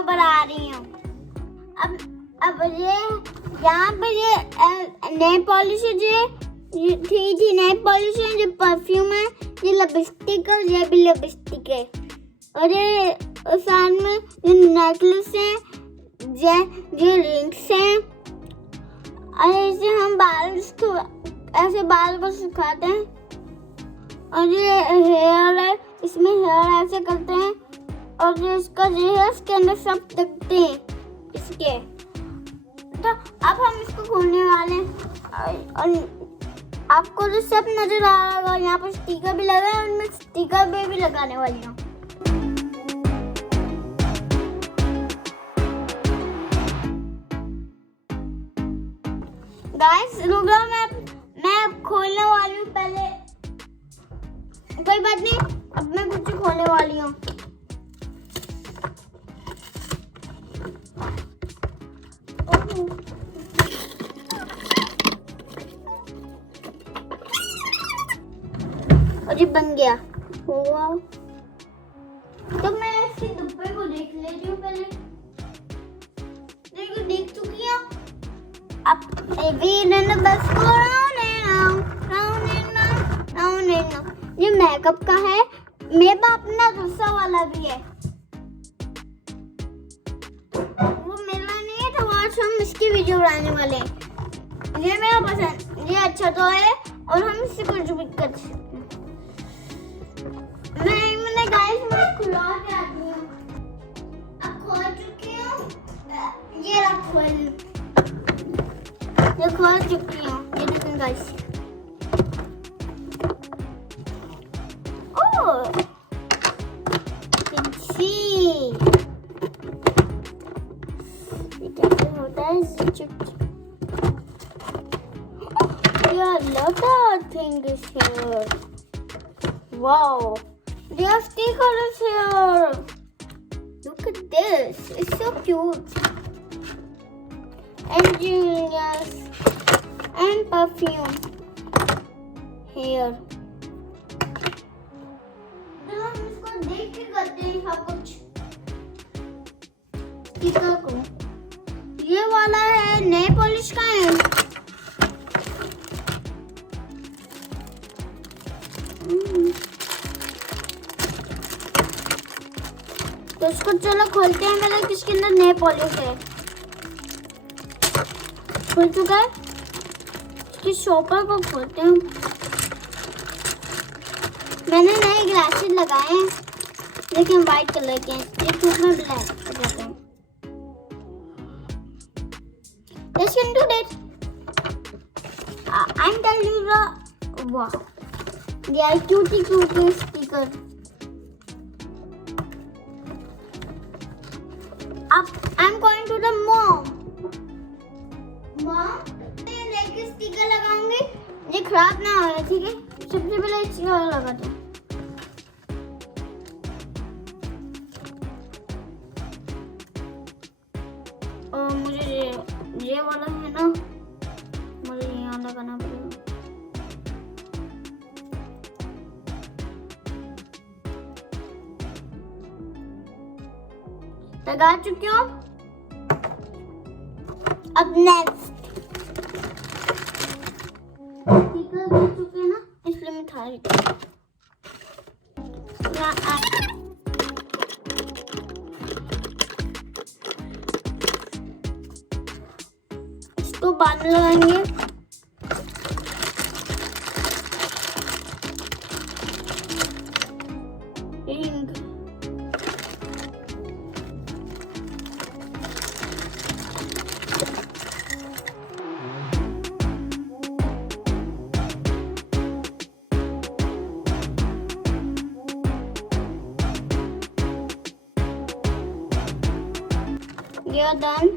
Video बना रही हूँ। अब ये यहाँ पे ये नेल पॉलिश है, ये थी नेल पॉलिश है, ये परफ्यूम है, ये लिपस्टिक है, ये भी लिपस्टिक है, और ये साथ में ये नेकलेस है, ये रिंग्स हैं, और ऐसे हम ऐसे बाल को सुखाते हैं। और ये हेयर है, इसमें हेयर ऐसे करते हैं, और जो इसका ये है इसके अंदर सब दिखते हैं इसके। तो अब हम इसको खोलने वाले हैं, और आपको जो सब नजर आ रहा होगा, यहाँ पर स्टिकर भी लगा है, और मैं स्टिकर भी लगाने वाली हूँ। गाइस रुक जाओ, मैं अब खोलने वाली हूँ। पहले कोई बात नहीं, अब मैं कुछ खोलने वाली हूँ। और ये बन गया हुआ। तो मैं इसके डब्बे को देख लेती हूँ पहले। देखो देख चुकी हूँ। अब बस को ये मेकअप का है, मेरे पास अपना दूसरा वाला भी है, वो मेरा नहीं है, तो आज हम इसकी वीडियो बनाने वाले हैं। ये मेरा पसंद, ये अच्छा तो है, और हम इससे कुछ भी कर सकते हैं। मैंने गाइस मैं खुला के आती हूँ। अब खोल चुकी हूँ, ये खोल चुकी हूँ। ये देखें guys, lot of things here. Wow, there are stickers here. Look at this, it's so cute. And jewelry and perfume here. तो हम इसको देख के करते हैं सब कुछ। स्टिकर को ये वाला है, नेल पॉलिश का है। तो इसको चलो खोलते हैं पहले, किसके अंदर नेल पॉलिश है। खुल चुका है, इसकी शॉपर को खोलते हैं। मैंने नए ग्लासेस लगाए हैं, लेकिन वाइट कलर के हैं, ये ट्यूब में ब्लैक हो जाते हैं। Let's do that. I'm telling you the wow. They are cutie sticker. I'm going to the mom. मैं लेके स्टिकर लगाऊंगी, ये खराब ना हो, ठीक है। सबसे पहले स्टिकर लगाते हैं। और मुझे ये वाला है ना, मुझे यहाँ लगाना पड़ेगा। लगा चुकी हूँ। अब नेक्स्ट स्टिकर लग चुके हैं ना, इसलिए मैं खा रही हूँ। इसको बाद में लगाएंगे। You're done.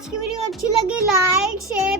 आज की वीडियो अच्छी लगी लाइक शेयर